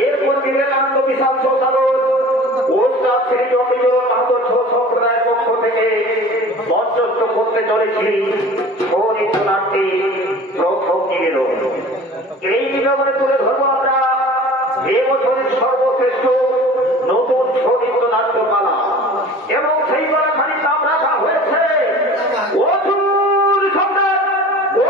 এরপর বিবেকানন্দ বিশাল শৌচালয় ওস্তাদ শ্রী জটিজোর মাহাতো সম্প্রদায়ের পক্ষ থেকে মঞ্চস্থ করতে চলেছি ছৌ নাট্যের প্রথম নিবেদন। এই নিবেদনে তুলে ধরবো আমরা এবছরের সর্বশ্রেষ্ঠ নতুন ছৌ নাট্যকলা এবং সেই কলাখানির নাম রাখা হয়েছে অসুর সম্রাট ও